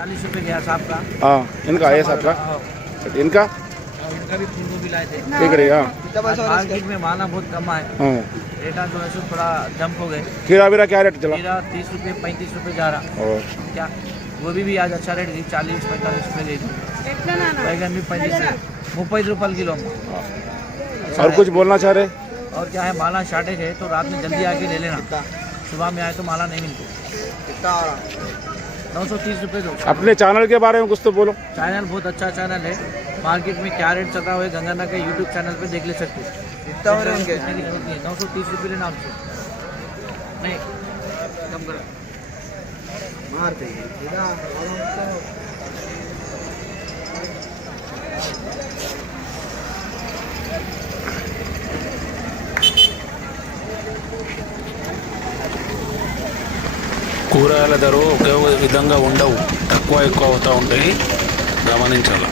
40 रुपए गया साहब का। हाँ इनका है साहब का, इनका इनका भी फूल गोभी लाए थे। ठीक रहेगा। मार्केट में माना बहुत कम है, रेटा जो है सो थोड़ा जंप हो गए। खीरा बीरा क्या रेट चला? खीरा 30 रुपये 35 रुपये जा रहा। और क्या गोभी भी आज अच्छा रेट गई, 40-45 रुपये गई। बैगन भी 35 रुपये किलो। और कुछ बोलना चाह रहे? और क्या है, माला शॉर्टेज है तो रात में जल्दी आके ले लेना, सुबह में आए तो माला नहीं मिलती। 930 रुपये दो। अपने चैनल के बारे में कुछ तो बोलो। चैनल बहुत अच्छा चैनल है, मार्केट में क्या रेट चल रहा है गंगाना के यूट्यूब चैनल पे देख ले सकते हो। इतना हो रहा है 930 रुपये लेना आपसे नहीं कम करो। मारते కూరగాయల ధర ఒకే విధంగా ఉండవు, తక్కువ ఎక్కువ అవుతూ ఉంటాయి, గమనించాలి.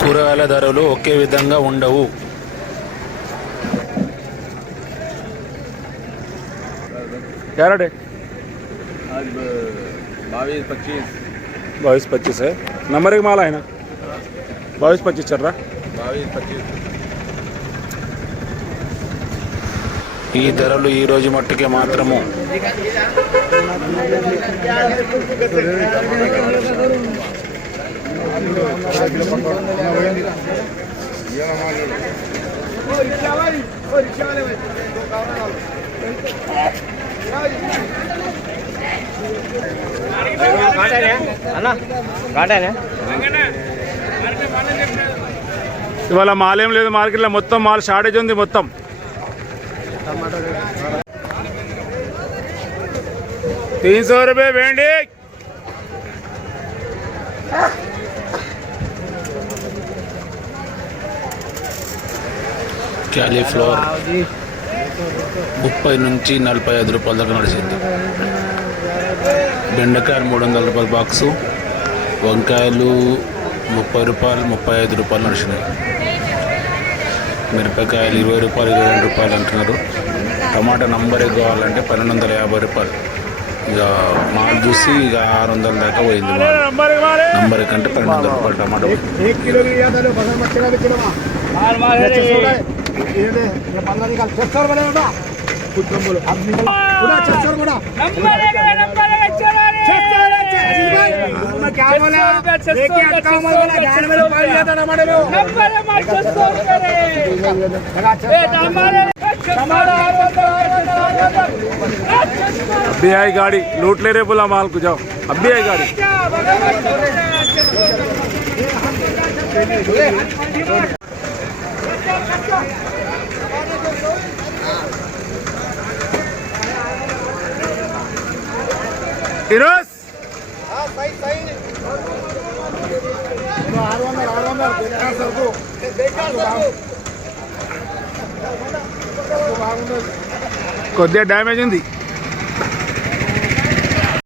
కూరగాయల ధరలు ఒకే విధంగా ఉండవు. क्या रेट है? आज 22-25 22-25 है। नंबर एक माला है ना, 22-25 चल रहा। 22-25 ఈ ధరలు ఈ రోజు మట్టుకే మాత్రము. ఇవాళ మాల్ ఏం లేదు మార్కెట్లో, మొత్తం మాల్ షార్టేజ్ ఉంది మొత్తం. 300 रुपये भेंडी। క్యాలీఫ్లవర్ 30 నుంచి 45 రూపాయల దాకా నడిచింది. బెండకాయలు 300 రూపాయల బాక్సు, వంకాయలు 30 రూపాయలు 35 రూపాయలు నడిచినాయి. మిరపకాయలు 20 రూపాయలు 22 రూపాయలు అంటున్నారు. టమాటా నంబరే కావాలంటే 1250 రూపాయలు. ఇక మాల్ చూసి ఇక 600 దాకా పోయింది. నంబర్ కంటే 1200 రూపాయలు టమాటా. अभी आई गाड़ी, लूट ले रहे बोला माल को, जाओ अभी आई गाड़ी। కొద్దిగా డ్యామేజ్ ఉంది.